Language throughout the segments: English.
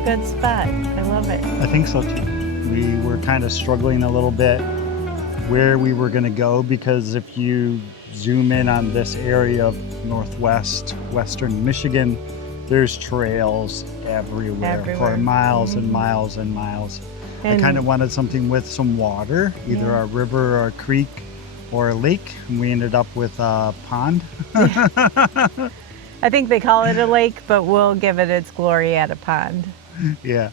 a good spot. I love it. I think so too. We were kind of struggling a little bit where we were going to go, because if you zoom in on this area of western Michigan, there's trails everywhere for miles and miles and miles. I kind of wanted something with some water, either a river or a creek or a lake, and we ended up with a pond. I think they call it a lake, but we'll give it its glory at a pond. Yeah.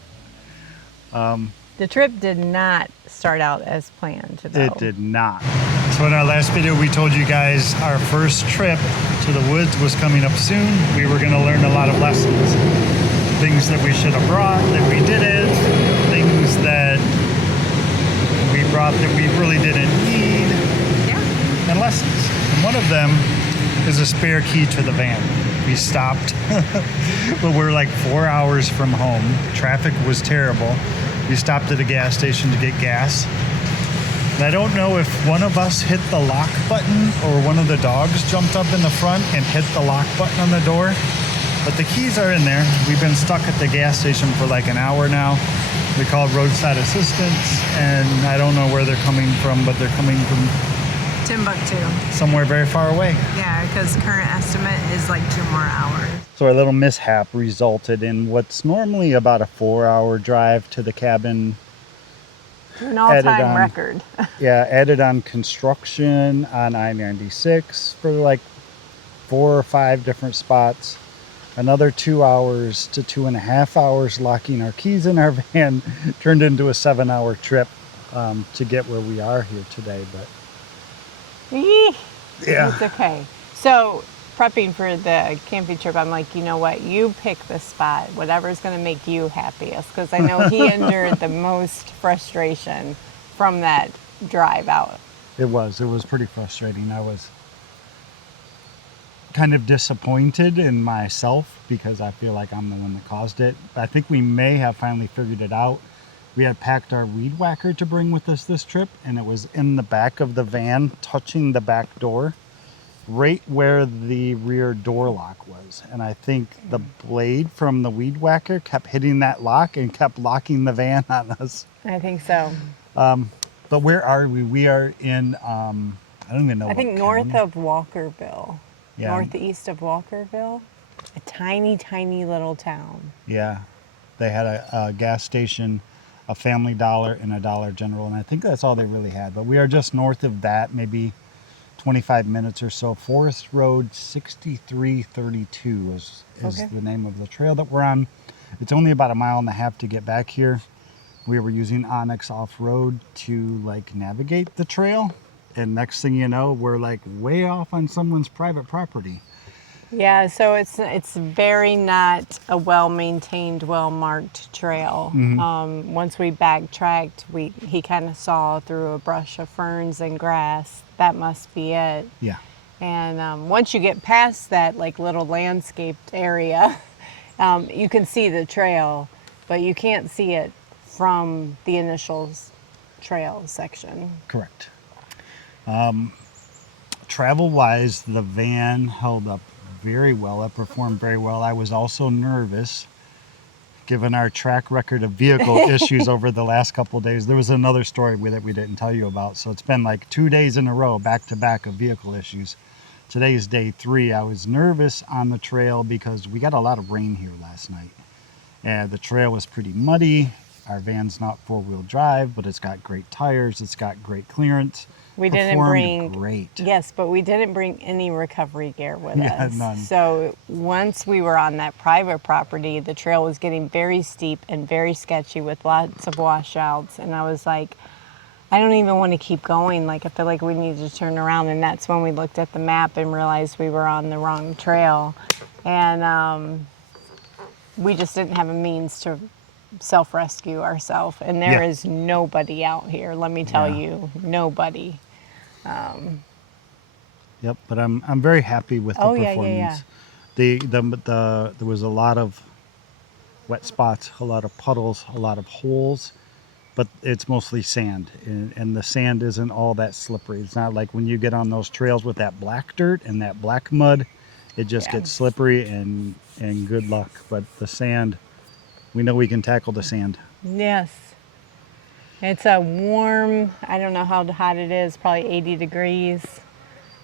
The trip did not start out as planned, though. It did not. So in our last video, we told you guys our first trip to the woods was coming up soon. We were going to learn a lot of lessons. Things that we should have brought that we didn't. Things that we brought that we really didn't need. Yeah. And lessons. And one of them is a spare key to the van. We stopped, but we're like 4 hours from home. Traffic was terrible. We stopped at a gas station to get gas. And I don't know if one of us hit the lock button or one of the dogs jumped up in the front and hit the lock button on the door. But the keys are in there. We've been stuck at the gas station for like an hour now. We called roadside assistance, and I don't know where they're coming from, but they're coming from Timbuktu. Somewhere very far away. Yeah, because current estimate is like 2 more hours. So our little mishap resulted in what's normally about a 4-hour drive to the cabin. An all-time record. Yeah, added on construction on I-96 for like 4 or 5 different spots. Another 2 hours to 2.5 hours locking our keys in our van turned into a 7-hour trip to get where we are here today. But yeah, it's okay. So prepping for the camping trip, I'm like, you know what? You pick the spot, whatever's going to make you happiest, because I know he endured the most frustration from that drive out. It was pretty frustrating. I was kind of disappointed in myself because I feel like I'm the one that caused it. I think we may have finally figured it out. We had packed our weed whacker to bring with us this trip, and it was in the back of the van, touching the back door, right where the rear door lock was. And I think the blade from the weed whacker kept hitting that lock and kept locking the van on us. I think so. But where are we? We are in, I don't even know. I think north of Walkerville. Yeah. Northeast of Walkerville. A tiny, tiny little town. Yeah. They had a gas station, a Family Dollar, and a Dollar General. And I think that's all they really had. But we are just north of that, maybe 25 minutes or so. Forest Road 6332 is the name of the trail that we're on. It's only about 1.5 miles to get back here. We were using Onyx off-road to like navigate the trail, and next thing you know, we're like way off on someone's private property. Yeah, so it's very not a well-maintained, well-marked trail. Mm-hmm. Once we backtracked, he kind of saw through a brush of ferns and grass. That must be it. Yeah. And once you get past that like little landscaped area, you can see the trail, but you can't see it from the initial trail section. Correct. Travel-wise, the van held up very well. It performed very well. I was also nervous, given our track record of vehicle issues over the last couple of days. There was another story that we didn't tell you about. So it's been like 2 days in a row, back to back, of vehicle issues. Today is day 3. I was nervous on the trail because we got a lot of rain here last night. And the trail was pretty muddy. Our van's not 4-wheel drive, but it's got great tires. It's got great clearance. We didn't bring great. Yes, but we didn't bring any recovery gear with us. None. So once we were on that private property, the trail was getting very steep and very sketchy with lots of washouts, and I was like, I don't even want to keep going. Like, I feel like we need to turn around. And that's when we looked at the map and realized we were on the wrong trail, and we just didn't have a means to self-rescue ourselves, and there is nobody out here, let me tell you, nobody. Yep, but I'm very happy with the performance. There was a lot of wet spots, a lot of puddles, a lot of holes, but it's mostly sand, and the sand isn't all that slippery. It's not like when you get on those trails with that black dirt and that black mud, it just gets slippery and good luck. But the sand, we know we can tackle the sand. Yes. It's a warm, I don't know how hot it is, probably 80 degrees.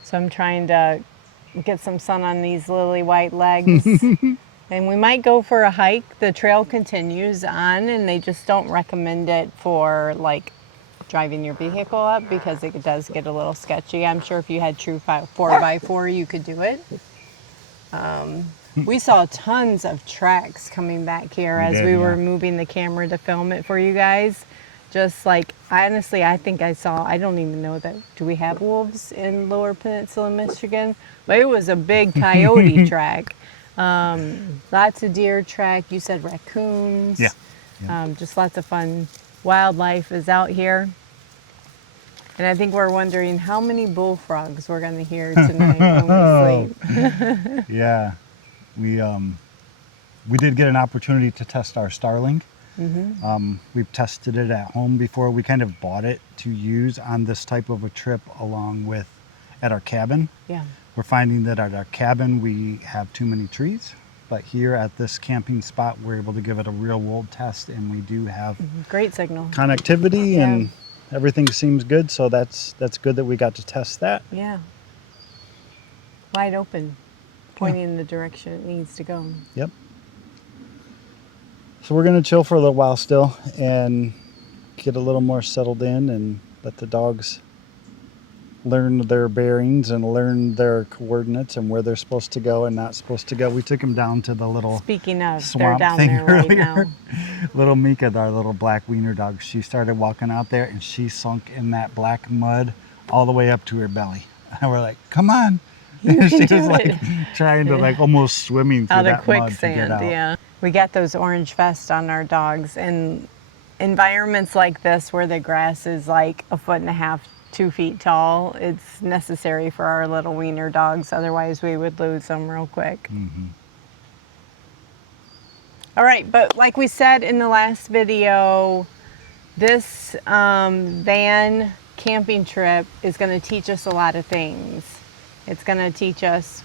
So I'm trying to get some sun on these lily white legs. And we might go for a hike. The trail continues on, and they just don't recommend it for like driving your vehicle up because it does get a little sketchy. I'm sure if you had true 4x4, you could do it. We saw tons of tracks coming back here as we were moving the camera to film it for you guys. Just like, honestly, I think I don't even know that, do we have wolves in Lower Peninsula, Michigan? But it was a big coyote track. Lots of deer track. You said raccoons. Yeah. Just lots of fun wildlife is out here. And I think we're wondering how many bullfrogs we're going to hear tonight when we sleep. Yeah. We did get an opportunity to test our Starlink. We've tested it at home before. We kind of bought it to use on this type of a trip along with at our cabin. Yeah. We're finding that at our cabin we have too many trees, but here at this camping spot we're able to give it a real world test, and we do have Great signal. connectivity and everything seems good, so that's good that we got to test that. Yeah. Wide open, pointing in the direction it needs to go. Yep. So we're going to chill for a little while still and get a little more settled in and let the dogs learn their bearings and learn their coordinates and where they're supposed to go and not supposed to go. We took them down to the little Speaking of, they're swamp down thing there right earlier. now. Little Mika, our little black wiener dog, she started walking out there and she sunk in that black mud all the way up to her belly. And we're like, come on. You She can was do like it. trying to like almost swimming through Out of that mud to get quicksand, out. yeah. We got those orange vests on our dogs, and environments like this where the grass is like 1.5 feet, 2 feet tall, it's necessary for our little wiener dogs. Otherwise, we would lose them real quick. All right, but like we said in the last video, this van camping trip is going to teach us a lot of things. It's going to teach us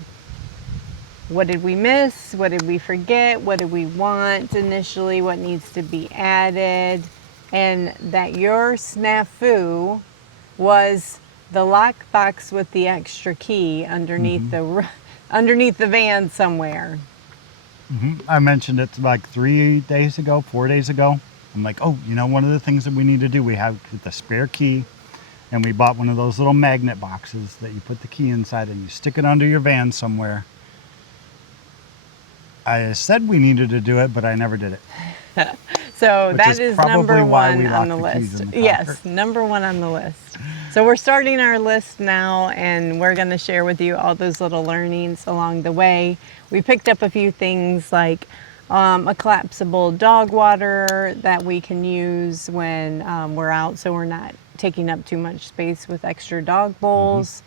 what did we miss, what did we forget, what did we want initially, what needs to be added, and that your snafu was the lockbox with the extra key underneath the van somewhere. I mentioned it like 4 days ago. I'm like, oh, you know, one of the things that we need to do, we have the spare key, and we bought one of those little magnet boxes that you put the key inside and you stick it under your van somewhere. I said we needed to do it, but I never did it. So Which that is number probably why we one on the locked the keys list. in the car. Yes, number one on the list. So we're starting our list now, and we're going to share with you all those little learnings along the way. We picked up a few things like a collapsible dog water that we can use when we're out, so we're not taking up too much space with extra dog bowls.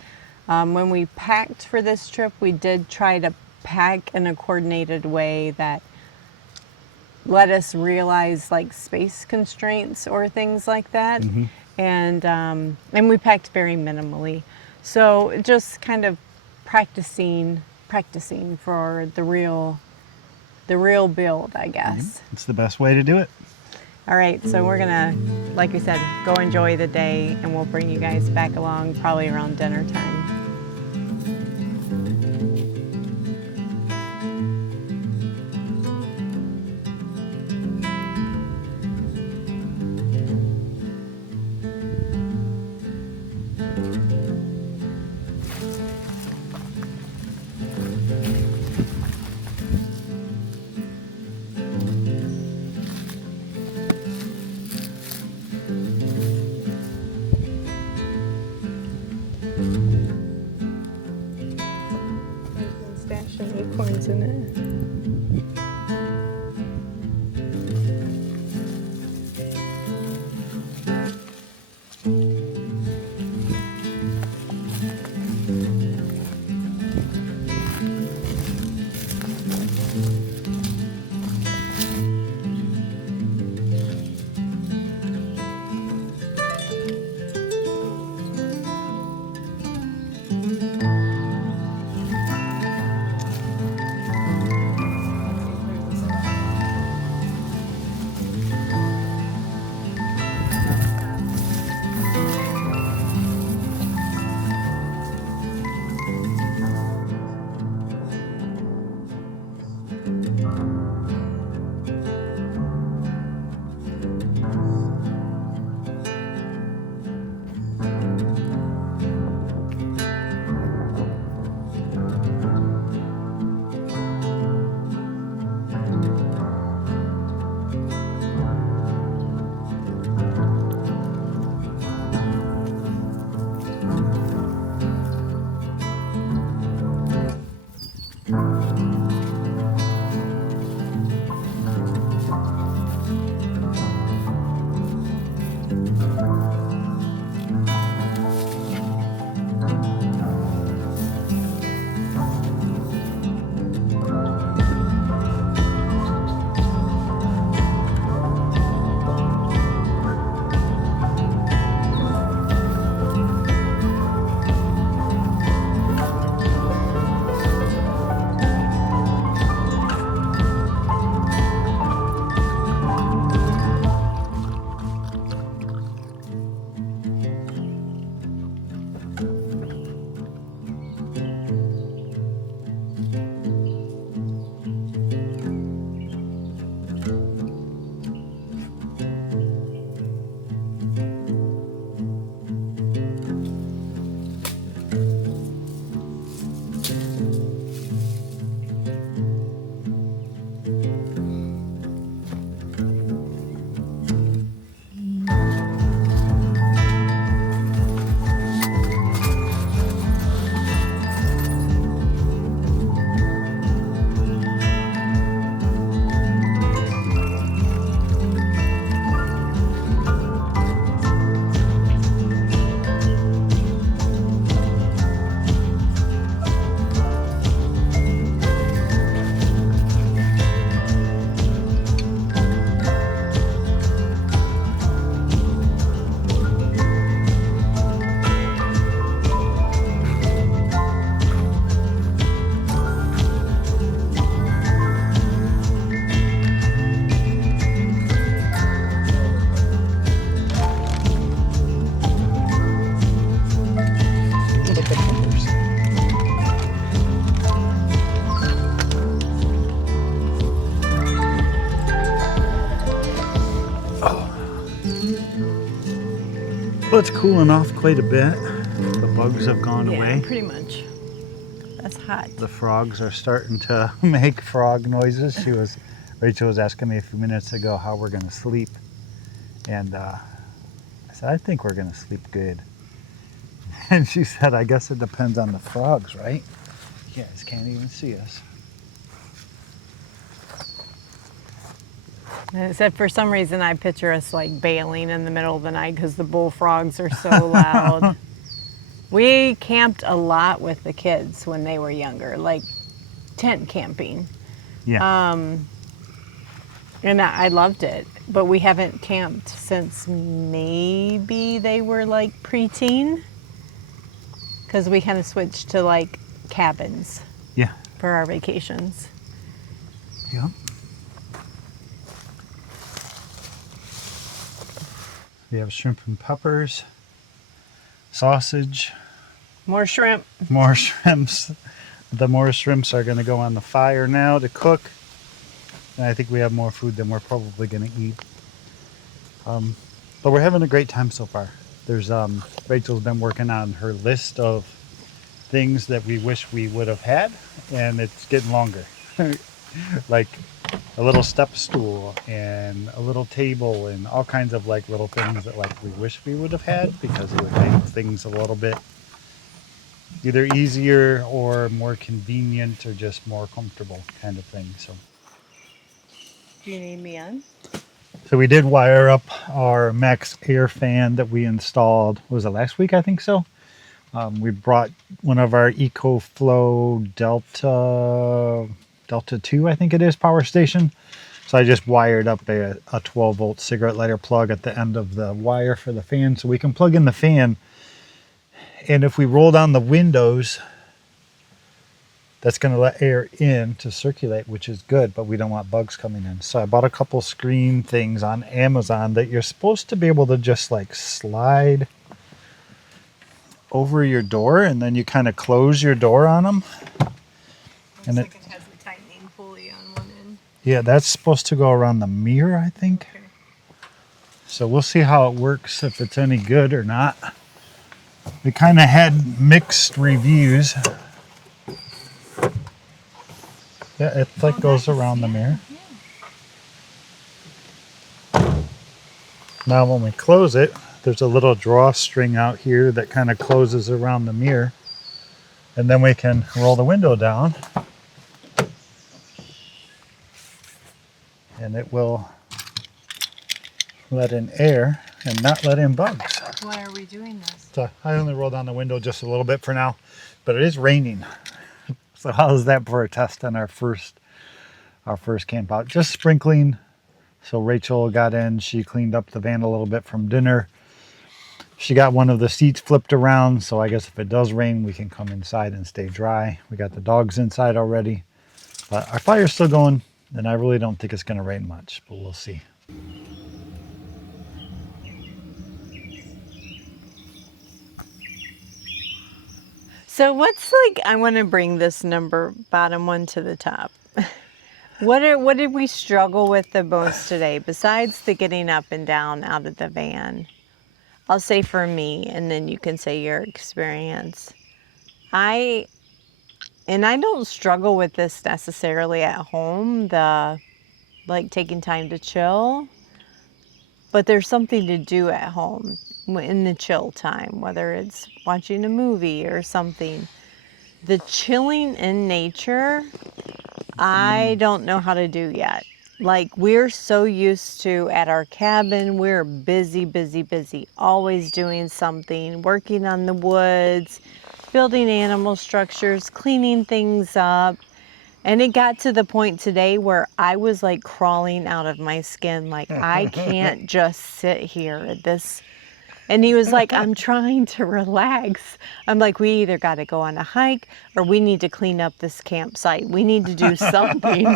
When we packed for this trip, we did try to pack in a coordinated way that let us realize like space constraints or things like that. And we packed very minimally. So just kind of practicing for the real build, I guess. It's the best way to do it. All right, so we're gonna, like we said, go enjoy the day, and we'll bring you guys back along probably around dinner time. Well, it's cooling off quite a bit. The bugs have gone away. Pretty much. That's hot. The frogs are starting to make frog noises. Rachel was asking me a few minutes ago how we're going to sleep. And I said, I think we're going to sleep good. And she said, I guess it depends on the frogs, right? You guys can't even see us. And it said for some reason I picture us like bailing in the middle of the night because the bullfrogs are so loud. We camped a lot with the kids when they were younger, like tent camping. Yeah. And I loved it, but we haven't camped since maybe they were like preteen, because we kind of switched to like cabins Yeah. for our vacations. Yeah. We have shrimp and peppers, sausage, More shrimp. more shrimps. The more shrimps are going to go on the fire now to cook. And I think we have more food than we're probably going to eat. But we're having a great time so far. There's Rachel's been working on her list of things that we wish we would have had, and it's getting longer. Like a little step stool and a little table and all kinds of like little things that like we wish we would have had, because it would make things a little bit either easier or more convenient or just more comfortable kind of thing. Do you need me on? So we did wire up our Max Air fan that we installed, was it last week? I think so. We brought one of our EcoFlow Delta 2, I think it is, power station. So I just wired up a 12 volt cigarette lighter plug at the end of the wire for the fan, so we can plug in the fan. And if we roll down the windows, that's going to let air in to circulate, which is good, but we don't want bugs coming in. So I bought a couple screen things on Amazon that you're supposed to be able to just like slide over your door, and then you kind of close your door on them. And Looks like it has a tightening pulley on one end. Yeah, that's supposed to go around the mirror, I think. Okay. So we'll see how it works, if it's any good or not. We kind of had mixed reviews. Yeah, it like goes around the mirror. Now when we close it, there's a little drawstring out here that kind of closes around the mirror. And then we can roll the window down. And it will let in air and not let in bugs. Why are we doing this? So I only rolled down the window just a little bit for now, but it is raining. So how's that for a test on our first camp out? Just sprinkling. So Rachel got in, she cleaned up the van a little bit from dinner. She got one of the seats flipped around, so I guess if it does rain, we can come inside and stay dry. We got the dogs inside already, but our fire's still going, and I really don't think it's going to rain much, but we'll see. So what's like, I want to bring this number bottom one to the top. What did we struggle with the most today besides the getting up and down out of the van? I'll say for me, and then you can say your experience. I don't struggle with this necessarily at home, the like taking time to chill, but there's something to do at home in the chill time, whether it's watching a movie or something. The chilling in nature, I don't know how to do yet. Like, we're so used to at our cabin, we're busy, busy, busy, always doing something, working on the woods, building animal structures, cleaning things up. And it got to the point today where I was like crawling out of my skin, like I can't just sit here at this. And he was like, I'm trying to relax. I'm like, we either got to go on a hike or we need to clean up this campsite. We need to do something.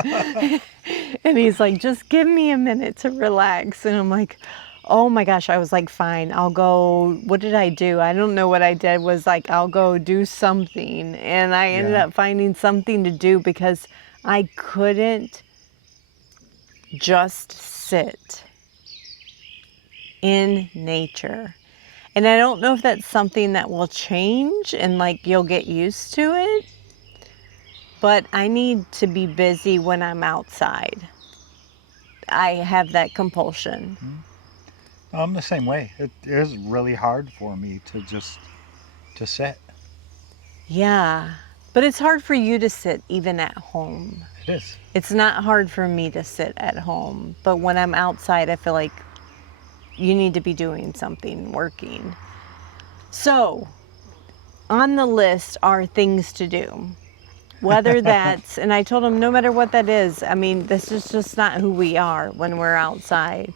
And he's like, just give me a minute to relax. And I'm like, oh my gosh. I was like, fine, I'll go. What did I do? I don't know what I did. Was like, I'll go do something. And I ended up finding something to do because I couldn't just sit in nature. And I don't know if that's something that will change and like you'll get used to it, but I need to be busy when I'm outside. I have that compulsion. I'm the same way. It is really hard for me to sit. Yeah, but it's hard for you to sit even at home. It is. It's not hard for me to sit at home, but when I'm outside, I feel like you need to be doing something, working. So, on the list are things to do. Whether that's, and I told him no matter what that is, I mean, this is just not who we are when we're outside.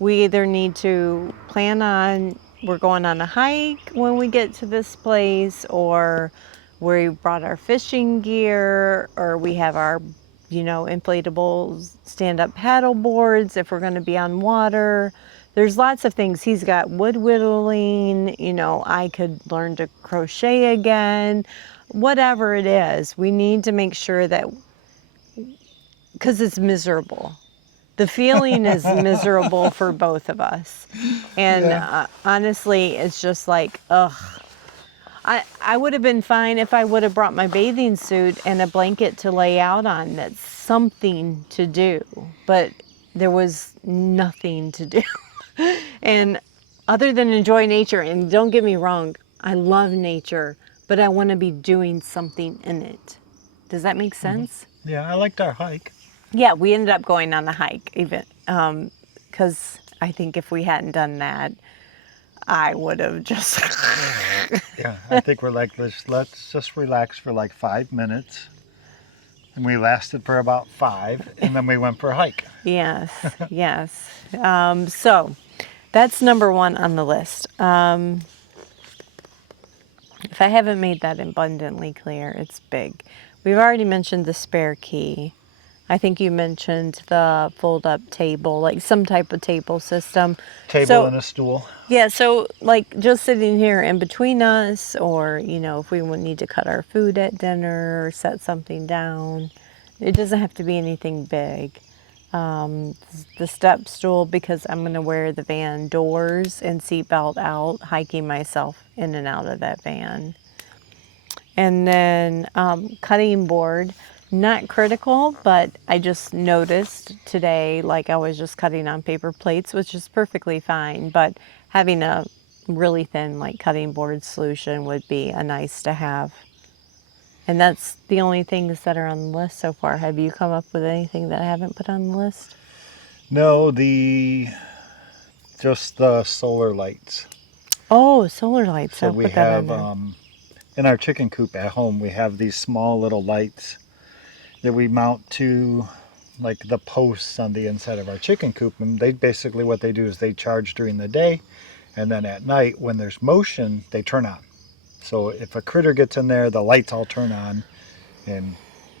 We either need to plan on, we're going on a hike when we get to this place, or we brought our fishing gear, or we have our, inflatable stand-up paddle boards if we're going to be on water. There's lots of things. He's got wood whittling, I could learn to crochet again. Whatever it is, we need to make sure that, because it's miserable. The feeling is miserable for both of us. And honestly, it's just like, ugh. I would have been fine if I would have brought my bathing suit and a blanket to lay out on. That's something to do. But there was nothing to do. And other than enjoy nature, and don't get me wrong, I love nature, but I want to be doing something in it. Does that make sense? Yeah, I liked our hike. Yeah, we ended up going on the hike even because I think if we hadn't done that, I would have just... Yeah, I think we're like, let's just relax for like 5 minutes. And we lasted for about 5, and then we went for a hike. Yes, yes. So that's number 1 on the list. If I haven't made that abundantly clear, it's big. We've already mentioned the spare key. I think you mentioned the fold-up table, like some type of table system. Table and a stool. Yeah, so like just sitting here in between us, or, if we would need to cut our food at dinner or set something down, it doesn't have to be anything big. The step stool, because I'm going to wear the van doors and seatbelt out, hiking myself in and out of that van. And then cutting board. Not critical, but I just noticed today, like I was just cutting on paper plates, which is perfectly fine, but having a really thin like cutting board solution would be a nice to have. And that's the only things that are on the list so far. Have you come up with anything that I haven't put on the list? No, just the solar lights. Oh, solar lights. So I'll we put that have, on there. in our chicken coop at home, we have these small little lights that we mount to like the posts on the inside of our chicken coop. And they basically, what they do is they charge during the day, and then at night when there's motion, they turn on. So if a critter gets in there, the lights all turn on, and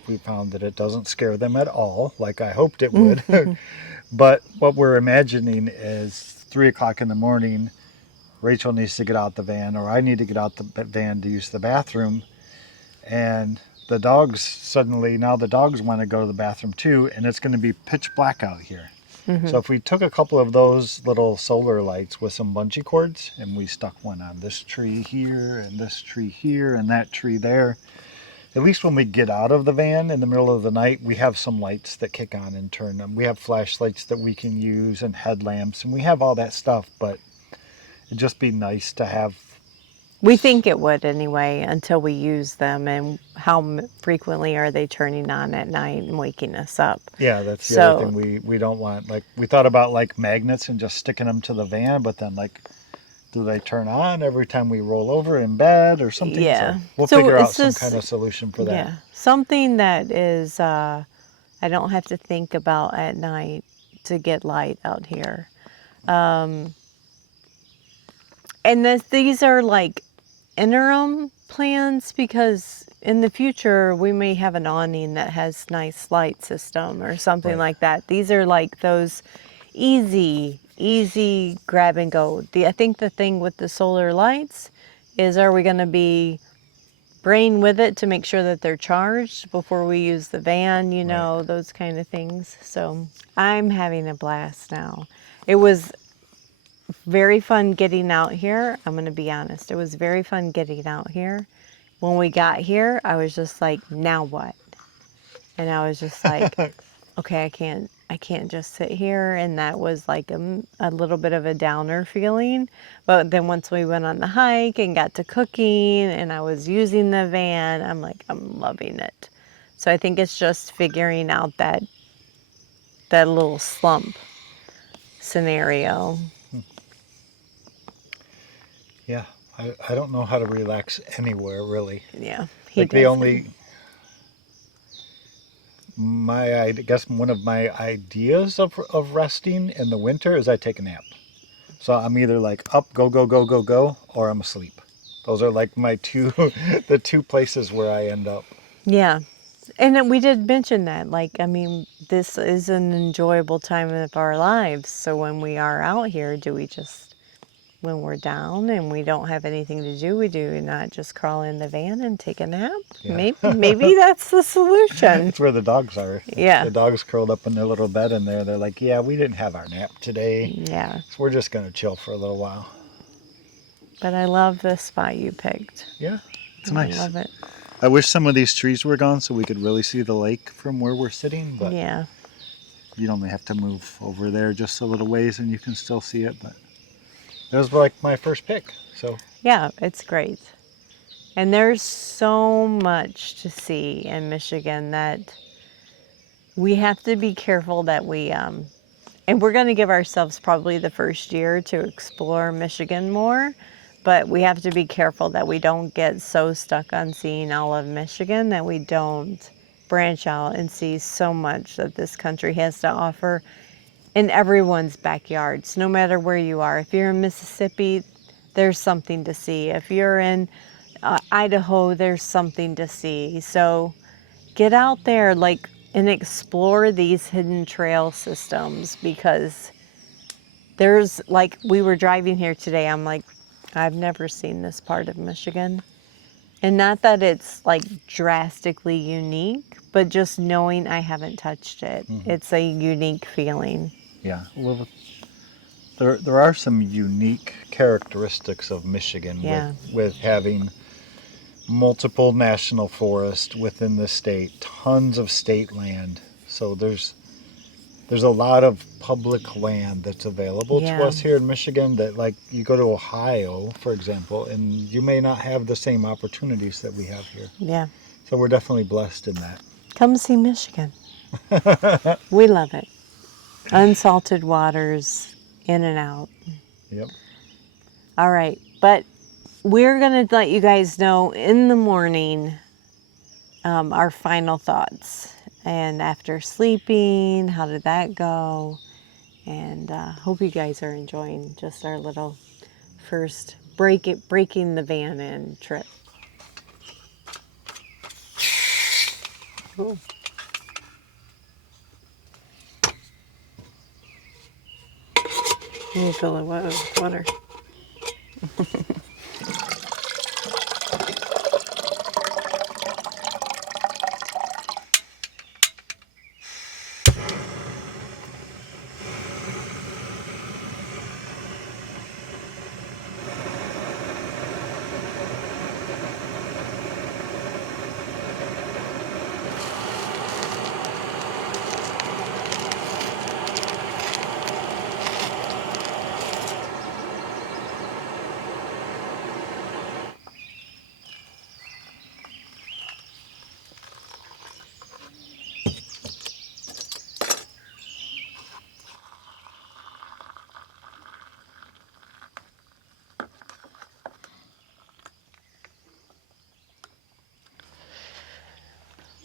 we found that it doesn't scare them at all, like I hoped it would. But what we're imagining is 3 o'clock in the morning, Rachel needs to get out the van, or I need to get out the van to use the bathroom, and the dogs now the dogs want to go to the bathroom too, and it's going to be pitch black out here. So if we took a couple of those little solar lights with some bungee cords, and we stuck one on this tree here, and this tree here, and that tree there, at least when we get out of the van in the middle of the night, we have some lights that kick on and turn them. We have flashlights that we can use, and headlamps, and we have all that stuff, but it'd just be nice to have. We think it would anyway until we use them, and how frequently are they turning on at night and waking us up? Yeah, that's the other thing we don't want. Like, we thought about like magnets and just sticking them to the van, but then like, do they turn on every time we roll over in bed or something? Yeah. So we'll So figure out it's some just- kind of solution for that. Yeah, something that is I don't have to think about at night to get light out here. And these are like interim plans, because in the future we may have an awning that has nice light system or something like that. These are like those easy grab and go. I think the thing with the solar lights is, are we going to be brain with it to make sure that they're charged before we use the van, those kind of things. So I'm having a blast now. It was very fun getting out here. I'm going to be honest. It was very fun getting out here. When we got here, I was just like, now what? And I was just like, okay, I can't just sit here. And that was like a little bit of a downer feeling. But then once we went on the hike and got to cooking and I was using the van, I'm like, I'm loving it. So I think it's just figuring out that little slump scenario. Yeah, I don't know how to relax anywhere really. Yeah, Like the doesn't. only I guess one of my ideas of resting in the winter is I take a nap. So I'm either like up, go, go, go, go, go, or I'm asleep. Those are like my two, the two places where I end up. Yeah. And then we did mention that, like, I mean, this is an enjoyable time of our lives. So when we are out here, do we just, when we're down and we don't have anything to do, we do not just crawl in the van and take a nap? Yeah. Maybe that's the solution. It's where the dogs are. Yeah. The dogs curled up in their little bed in there. They're like, yeah, we didn't have our nap today. Yeah. So we're just going to chill for a little while. But I love the spot you picked. Yeah, it's I nice. love it. I wish some of these trees were gone so we could really see the lake from where we're sitting, but Yeah. you'd only have to move over there just a little ways and you can still see it. But it was like my first pick, so. Yeah, it's great. And there's so much to see in Michigan that we have to be careful that we, and we're going to give ourselves probably the first year to explore Michigan more, but we have to be careful that we don't get so stuck on seeing all of Michigan that we don't branch out and see so much that this country has to offer in everyone's backyards, no matter where you are. If you're in Mississippi, there's something to see. If you're in Idaho, there's something to see. So get out there, like, and explore these hidden trail systems, because there's, like, we were driving here today, I'm like, I've never seen this part of Michigan. And not that it's like drastically unique, but just knowing I haven't touched it, it's a unique feeling. Yeah, well, there are some unique characteristics of Michigan Yeah. with having multiple national forests within the state, tons of state land. So there's a lot of public land that's available Yeah. to us here in Michigan that, like, you go to Ohio, for example, and you may not have the same opportunities that we have here. Yeah. So we're definitely blessed in that. Come see Michigan. We love it. Unsalted waters, in and out. Yep. All right, but we're going to let you guys know in the morning our final thoughts. And after sleeping, how did that go? And hope you guys are enjoying just our little first breaking the van in trip. Ooh. You fill it with water.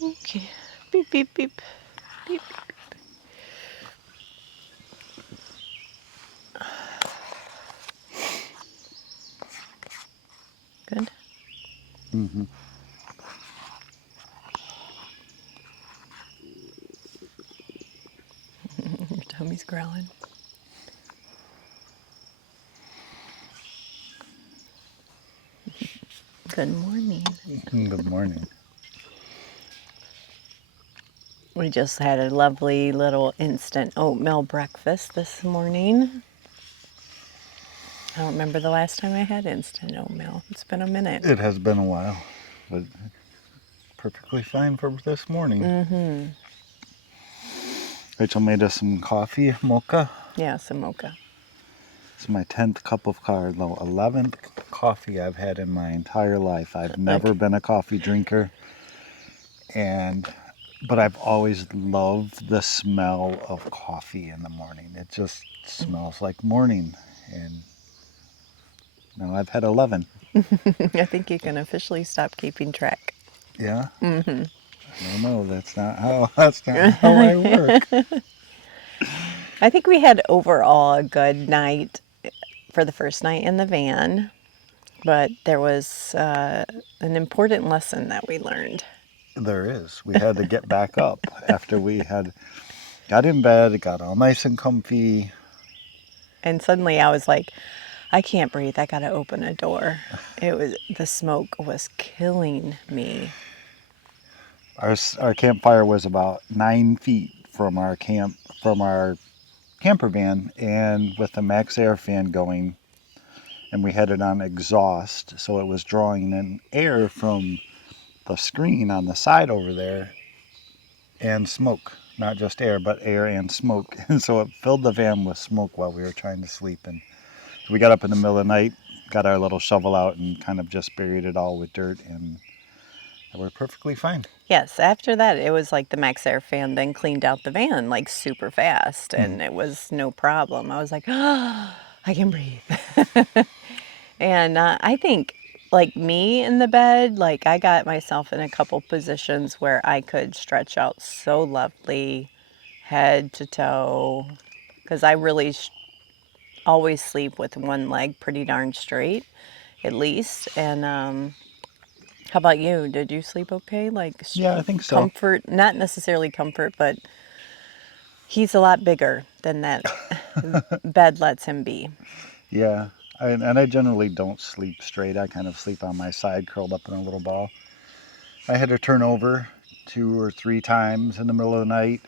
Okay. Beep, beep, beep. Beep, beep, beep. Good? Mm-hmm. Your tummy's growling. Good morning. Good morning. We just had a lovely little instant oatmeal breakfast this morning. I don't remember the last time I had instant oatmeal. It's been a minute. It has been a while, but perfectly fine for this morning. Mm-hmm. Rachel made us some coffee, mocha. Yeah, some mocha. It's my 10th cup of coffee, no, 11th coffee I've had in my entire life. I've never been a coffee drinker, but I've always loved the smell of coffee in the morning. It just smells like morning, and now I've had 11. I think you can officially stop keeping track. Yeah? Mm-hmm. I don't know. That's not how I work. I think we had overall a good night for the first night in the van, but there was an important lesson that we learned. There is. We had to get back up after we had got in bed, got all nice and comfy. And suddenly I was like, I can't breathe. I got to open a door. The smoke was killing me. Our campfire was about 9 feet from our camper van, and with the max air fan going, and we had it on exhaust, so it was drawing in air from the screen on the side over there, and smoke, not just air, but air and smoke. And so it filled the van with smoke while we were trying to sleep. And we got up in the middle of the night, got our little shovel out, and kind of just buried it all with dirt, and we're perfectly fine. Yes, after that, it was like the max air fan then cleaned out the van like super fast, and it was no problem. I was like, oh, I can breathe. And I think, like me in the bed, like I got myself in a couple positions where I could stretch out so lovely, head to toe, because I really always sleep with one leg pretty darn straight, at least. And how about you? Did you sleep okay? Like Yeah, I think so. comfort, not necessarily comfort, but he's a lot bigger than that bed lets him be. Yeah, and I generally don't sleep straight. I kind of sleep on my side, curled up in a little ball. I had to turn over 2 or 3 times in the middle of the night,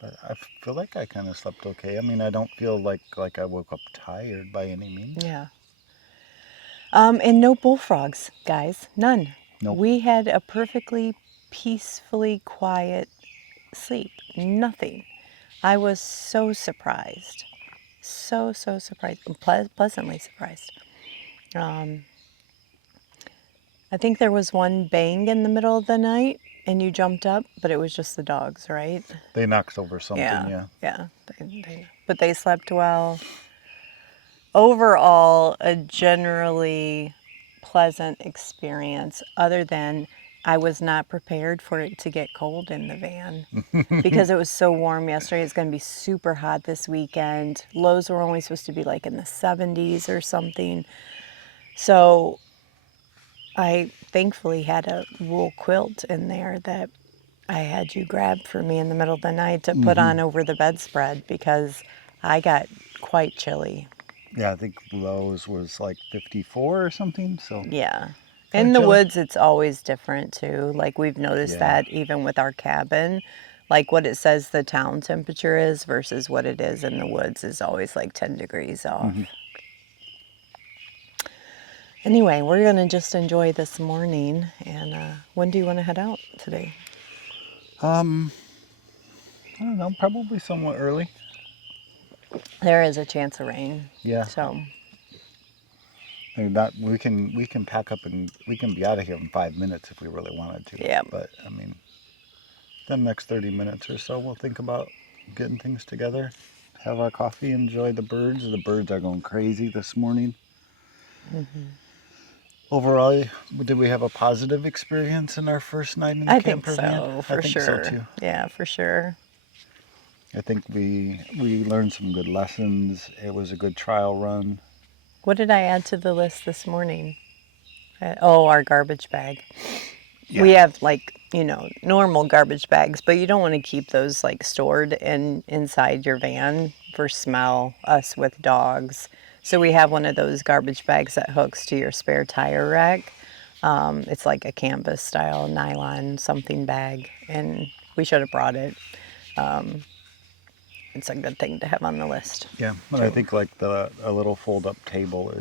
but I feel like I kind of slept okay. I mean, I don't feel like I woke up tired by any means. Yeah. And no bullfrogs, guys. None. Nope. We had a perfectly peacefully quiet sleep. Nothing. I was so surprised. So surprised. Pleasantly surprised. I think there was one bang in the middle of the night and you jumped up, but it was just the dogs, right? They knocked over something, yeah. Yeah. But they slept well. Overall, a generally pleasant experience, other than I was not prepared for it to get cold in the van because it was so warm yesterday. It's going to be super hot this weekend. Lows were only supposed to be like in the 70s or something. So I thankfully had a wool quilt in there that I had you grab for me in the middle of the night to put on over the bedspread because I got quite chilly. Yeah, I think Lowe's was like 54 or something, so. Yeah. Kinda In the chilly. woods, it's always different too. Like we've noticed Yeah. that even with our cabin, like what it says the town temperature is versus what it is in the woods is always like 10 degrees off. Anyway, we're going to just enjoy this morning. And when do you want to head out today? I don't know, probably somewhat early. There is a chance of rain. Yeah. So, And that we can pack up and we can be out of here in 5 minutes if we really wanted to. Yeah. But I mean, the next 30 minutes or so, we'll think about getting things together, have our coffee, enjoy the birds. The birds are going crazy this morning. Overall, did we have a positive experience in our first night in the I think camper so, van? for I think sure. so too. Yeah, for sure. I think we learned some good lessons. It was a good trial run. What did I add to the list this morning? Our garbage bag. Yeah. We have like, normal garbage bags, but you don't want to keep those like stored inside your van for smell, us with dogs. So we have one of those garbage bags that hooks to your spare tire rack. It's like a canvas style nylon something bag, and we should have brought it. it's a good thing to have on the list. Yeah, but I think like a little fold-up table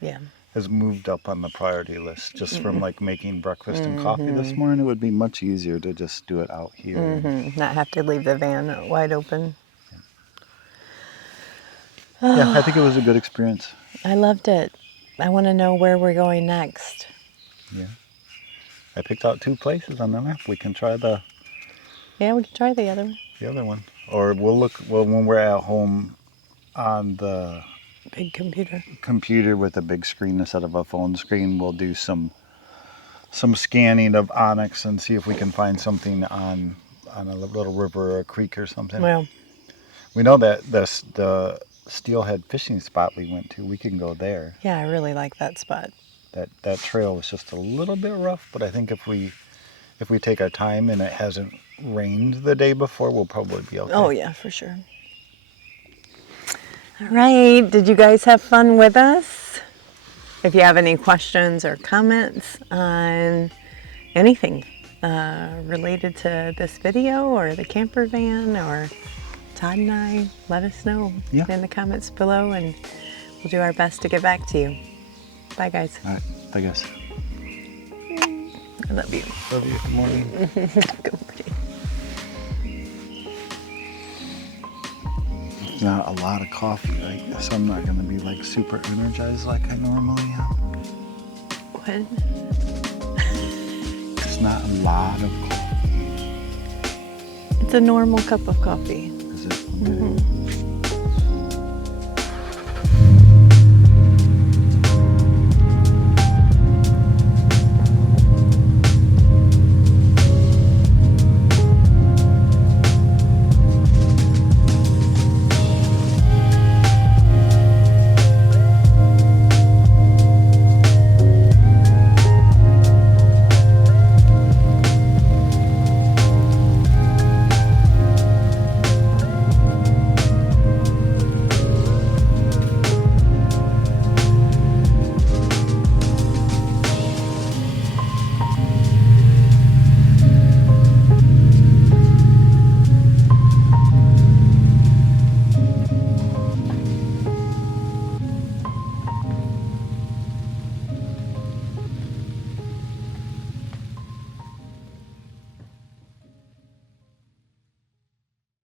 Yeah. has moved up on the priority list just from like making breakfast and coffee this morning. It would be much easier to just do it out here. Not have to leave the van wide open. Yeah, I think it was a good experience. I loved it. I want to know where we're going next. Yeah. I picked out 2 places on the map. We can try the Yeah, we can try the other one. Or we'll look, well, when we're at home on the big computer. computer with a big screen instead of a phone screen, we'll do some scanning of Onyx and see if we can find something on a little river or a creek or something. Well, We know that the steelhead fishing spot we went to, we can go there. yeah, I really like that spot. That trail was just a little bit rough, but I think if we take our time and it hasn't rained the day before, we'll probably be okay. Oh, yeah, for sure. All right. Did you guys have fun with us? If you have any questions or comments on anything related to this video or the camper van or Todd and I, let us know in the comments below, and we'll do our best to get back to you. Bye, guys. All right. Bye, guys. I love you. Love you. Good morning. Good morning. Not a lot of coffee, right? So I'm not going to be like super energized like I normally am. What? It's not a lot of coffee. It's a normal cup of coffee. Is it? Okay.